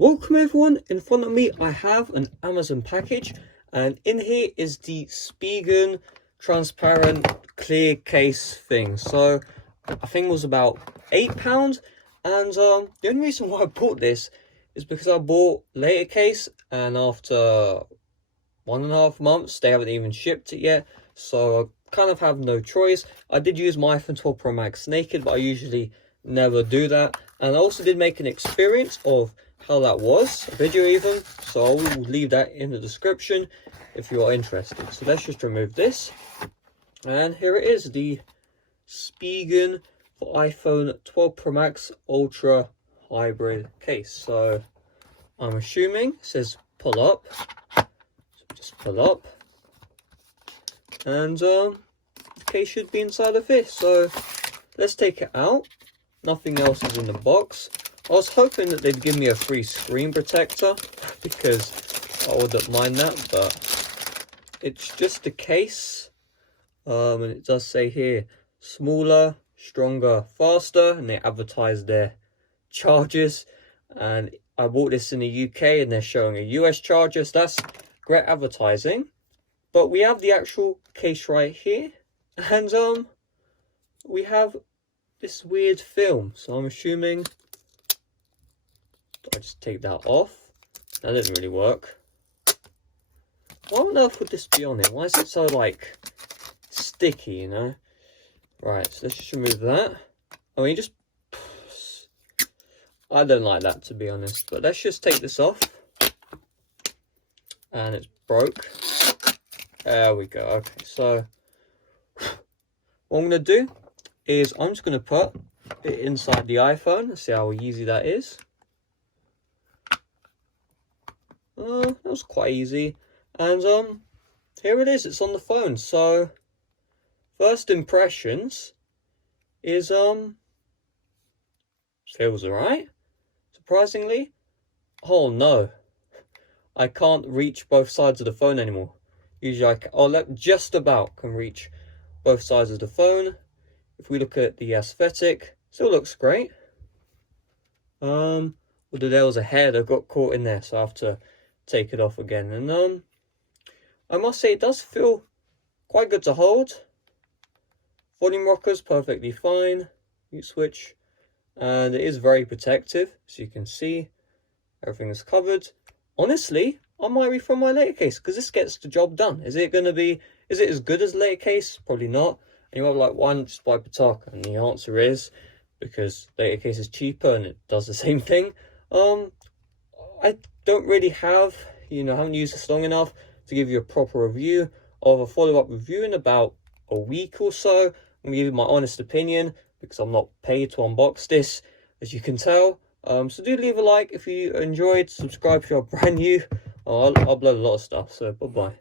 Welcome everyone. In front of me I have an Amazon package, and in here is the Spigen transparent clear case thing. So I think it was about £8, and the only reason why I bought this is because I bought later case, and after 1.5 months they haven't even shipped it yet, so I kind of have no choice. I did use my iPhone 12 Pro Max naked, but I usually never do that. And I also did make an experience of how that was, a video even, so I will leave that in the description if you are interested. So let's just remove this, and here it is, the Spigen for iPhone 12 Pro Max Ultra Hybrid case. So I'm assuming it says pull up, so just pull up, and the case should be inside of this. So let's take it out. Nothing else is in the box. I was hoping that they'd give me a free screen protector because I wouldn't mind that, but it's just a case. And it does say here, smaller, stronger, faster, and they advertise their chargers. And I bought this in the UK and they're showing a US charger, so that's great advertising. But we have the actual case right here, and we have this weird film. So I'm assuming I just take that off. That didn't really work. Why on earth would this be on it? Why is it so like sticky, you know? Right, so let's just remove that. I mean, just, I don't like that, to be honest, but let's just take this off. And it's broke. There we go. Okay, so what I'm gonna do is I'm just gonna put it inside the iPhone. Let's see how easy that is. That was quite easy, and here it is. It's on the phone. So first impressions is feels alright, surprisingly. Oh no, I can't reach both sides of the phone anymore. Usually just about can reach both sides of the phone. If we look at the aesthetic, still looks great. Although there was a hair that got caught in there, so I have to take it off again. And I must say it does feel quite good to hold. Volume rockers perfectly fine. Mute switch, and it is very protective, as you can see. Everything is covered. Honestly, I might be from my later case because this gets the job done. Is it as good as later case? Probably not. And you're like, why not just buy Pataka? And the answer is because later case is cheaper and it does the same thing. I don't really have, haven't used this long enough to give you a proper review. I'll have a follow-up review in about a week or so. I'm going to give you my honest opinion because I'm not paid to unbox this, as you can tell. So do leave a like if you enjoyed, subscribe if you're brand new. I'll upload a lot of stuff, so bye-bye.